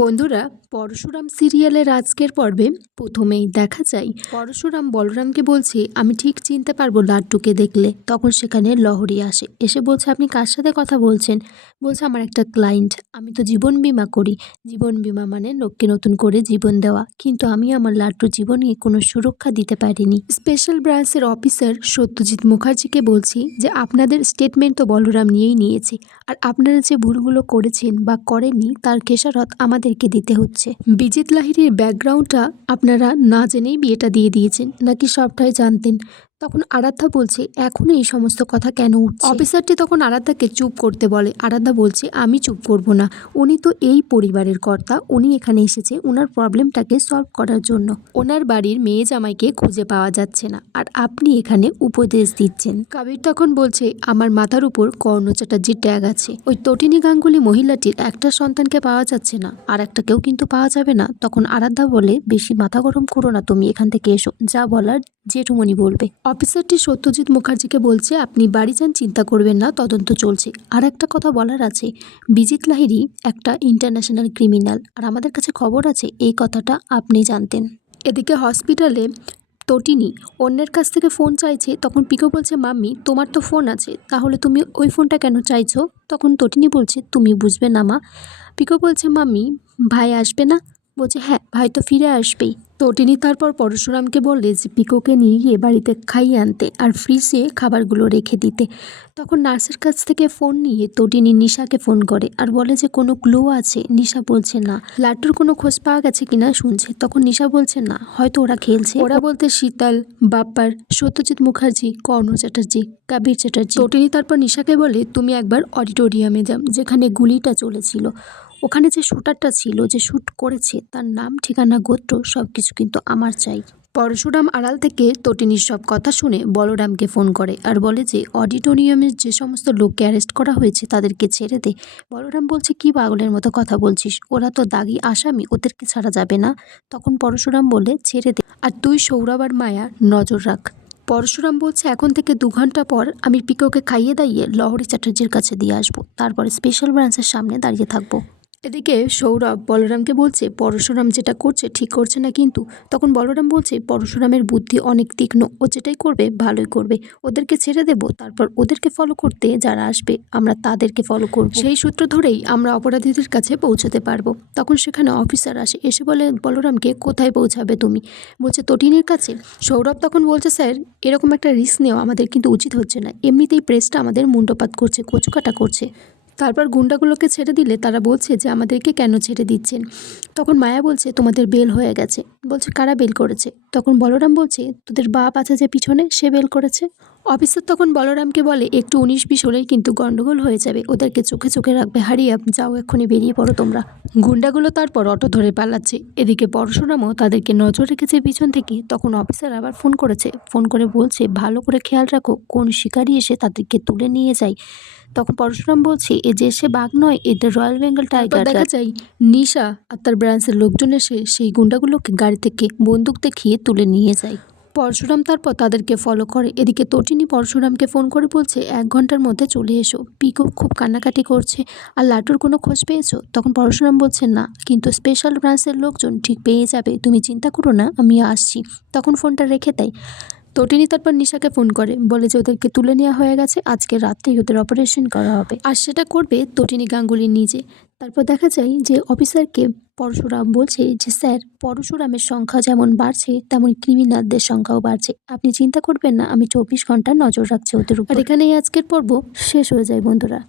বন্ধুরা, পরশুরাম সিরিয়ালের আজকের পর্বে প্রথমেই দেখা যায় পরশুরাম বলরামকে বলছে, আমি ঠিক চিনতে পারবো লাড্ডুকে দেখলে। তখন সেখানে লহরী আসে, এসে বলছে, আপনি কার সাথে কথা বলছেন? বলছে, আমার একটা ক্লায়েন্ট, আমি তো জীবন বীমা করি। জীবন বীমা মানে লোককে নতুন করে জীবন দেওয়া, কিন্তু আমি আমার লাড্ডু জীবনে কোনো সুরক্ষা দিতে পারিনি। স্পেশাল ব্রাঞ্চের অফিসার সত্যজিৎ মুখার্জিকে বলছি যে আপনাদের স্টেটমেন্ট তো বলরাম নিয়েই নিয়েছে, আর আপনারা যে ভুলগুলো করেছেন বা করেননি তার খেসারত আমাদেরকে দিতে হচ্ছে। বিজিত লাহিড়ীর ব্যাকগ্রাউন্ডটা আপনারা না জেনেই বিয়েটা দিয়ে দিয়েছেন, নাকি সবটাই জানতেন? তখন আরাধ্যা বলছে, এখন এই সমস্ত কথা কেন উঠছে? অফিসারটি তখন আরাধ্যাকে চুপ করতে বলে। আরাধ্যা বলছে, আমি চুপ করব না, উনি তো এই পরিবারের কর্তা, উনি এখানে এসেছে ওনার প্রবলেমটাকে সলভ করার জন্য। ওনার বাড়ির মেয়ে জামাইকে খুঁজে পাওয়া যাচ্ছে না, আর আপনি এখানে উপদেশ দিচ্ছেন। কবির তখন বলছে, আমার মাথার উপর কর্ণ চ্যাটার্জির ট্যাগ আছে। ওই তটিনী গাঙ্গুলি মহিলাটির একটা সন্তানকে পাওয়া যাচ্ছে না, আর একটাকেও কিন্তু পাওয়া যাবে না। তখন আরাধ্যা বলে, বেশি মাথা গরম করো না, তুমি এখান থেকে এসো, যা বলার জেঠুমনি বলবে। অফিসারটি সত্যজিৎ মুখার্জিকে বলছে, আপনি বাড়ি যান, চিন্তা করবেন না, তদন্ত চলছে। আর একটা কথা বলার আছে, বিজিত লাহিড়ী একটা ইন্টারন্যাশনাল ক্রিমিনাল, আর আমাদের কাছে খবর আছে এই কথাটা আপনি জানতেন। এদিকে হসপিটালে তটিনী অন্যের কাছ থেকে ফোন চাইছে। তখন পিকো বলছে, মাম্মি তোমার তো ফোন আছে, তাহলে তুমি ওই ফোনটা কেন চাইছো? তখন তটিনী বলছে, তুমি বুঝবে না মা। পিকো বলছে, মাম্মি ভাই আসবে না? বলছে, হ্যাঁ ভাই তো ফিরে আসবেই। তটিনী তারপর পরশুরামকে বললে যে পিকোকে নিয়ে গিয়ে বাড়িতে খাইয়ে আনতে আর ফ্রিজে খাবারগুলো রেখে দিতে। তখন নার্সের কাছ থেকে ফোন নিয়ে তটিনী নিশাকে ফোন করে আর বলে যে কোনো ক্লু আছে? নিশা বলছে না। লাড্ডুর কোনো খোঁজ পাওয়া গেছে কিনা শুনছে। তখন নিশা বলছে না, হয়তো ওরা খেলছে। ওরা বলতে শীতল, বাপ্পার, সত্যজিৎ মুখার্জি, কর্ণ চ্যাটার্জি, কবির চ্যাটার্জি। তটিনী তারপর নিশাকে বলে, তুমি একবার অডিটোরিয়ামে যাও যেখানে গুলিটা চলেছিল। ওখানে যে শুটারটা ছিল, যে শ্যুট করেছে, তার নাম, ঠিকানা, গোত্র সবকিছু কিন্তু আমার চাই। পরশুরাম আড়াল থেকে তটিনীর সব কথা শুনে বলরামকে ফোন করে আর বলে যে অডিটোরিয়ামের যে সমস্ত লোককে অ্যারেস্ট করা হয়েছে তাদেরকে ছেড়ে দে। বলরাম বলছে, কি পাগলের মতো কথা বলছিস, ওরা তো দাগি আসামি, ওদেরকে ছাড়া যাবে না। তখন পরশুরাম বলে, ছেড়ে দে, আর তুই সৌরভ আর মায়া নজর রাখ। পরশুরাম বলছে, এখন থেকে 2 ঘন্টা পর আমি পিকোকে খাইয়ে দাইয়ে লহরী চ্যাটার্জির কাছে দিয়ে আসবো, তারপরে স্পেশাল ব্রাঞ্চের সামনে দাঁড়িয়ে থাকবো। এদিকে সৌরভ বলরামকে বলছে, পরশুরাম যেটা করছে ঠিক করছে না কিন্তু। তখন বলরাম বলছে, পরশুরামের বুদ্ধি অনেক তীক্ষ্ণ, ও যেটাই করবে ভালোই করবে, ওদেরকে ছেড়ে দেব, তারপর ওদেরকে ফলো করতে যারা আসবে আমরা তাদেরকে ফলো করব, সেই সূত্র ধরেই আমরা অপরাধীদের কাছে পৌঁছতে পারবো। তখন সেখানে অফিসার আসে, এসে বলে বলরামকে, কোথায় পৌঁছাবে তুমি? বলছে, তটিনীর কাছে। সৌরভ তখন বলছে, স্যার এরকম একটা রিস্ক নেওয়া আমাদের কিন্তু উচিত হচ্ছে না, এমনিতেই প্রেসটা আমাদের মুন্ডপাত করছে, কচুকাটা করছে। তারপর গুন্ডাগুলোকে ছেড়ে দিলে তারা বলছে যে আমাদেরকে কেন ছেড়ে দিচ্ছেন? তখন মায়া বলছে, তোমাদের বেল হয়ে গেছে। বলছে, কারা বেল করেছে? তখন বলরাম বলছে, তোদের বাপ আছে যে পিছনে, সে বেল করেছে। অফিসার তখন বলরামকে বলে, একটু 19-20 হলেই কিন্তু গন্ডগোল হয়ে যাবে, ওদেরকে চোখে চোখে রাখবে, হারিয়ে যাও, এক্ষুনি বেরিয়ে পড়ো তোমরা। গুন্ডাগুলো তারপর অটো ধরে পালাচ্ছে। এদিকে পরশুরামও তাদেরকে নজর রেখেছে পিছন থেকে। তখন অফিসার আবার ফোন করেছে, ফোন করে বলছে, ভালো করে খেয়াল রাখো কোন শিকারি এসে তাদেরকে তুলে নিয়ে যায়। তখন পরশুরাম বলছে, এ যে সে বাঘ নয়, এটা রয়্যাল বেঙ্গল টাইগার। দেখা যায় নিশা আর তার ব্রাঞ্চের লোকজন এসে সেই গুন্ডাগুলোকে গাড়ি থেকে বন্দুক দেখিয়ে তুলে নিয়ে যায়। পরশুরাম তারপর তাদেরকে ফলো করে। এদিকে তটিনী পরশুরামকে ফোন করে বলছে, 1 ঘন্টার মধ্যে চলে এসো, পিকো খুব কান্নাকাটি করছে। আর লাড্ডুর কোনো খোঁজ পেয়েছো? তখন পরশুরাম বলছে, না, কিন্তু স্পেশাল ব্রাঞ্চের লোকজন ঠিক পেয়ে যাবে, তুমি চিন্তা করো না, আমি আসছি। তখন ফোনটা রেখে দেয়। তটিনী তারপর নিশাকে ফোন করে, বলে যে ওদেরকে তুলে নেওয়া হয়ে গেছে, আজকে রাতেই ওদের অপারেশন করা হবে, আর সেটা করবে তটিনী গাঙ্গুলি নিজে। তারপর দেখা যায় যে অফিসারকে পরশুরাম বলছে যে, স্যার পরশুরামের সংখ্যা যেমন বাড়ছে তেমন ক্রিমিনালদের সংখ্যাও বাড়ছে, আপনি চিন্তা করবেন না, আমি 24 ঘন্টা নজর রাখছি ওদের উপর। আর এখানেই আজকের পর্ব শেষ হয়ে যায় বন্ধুরা।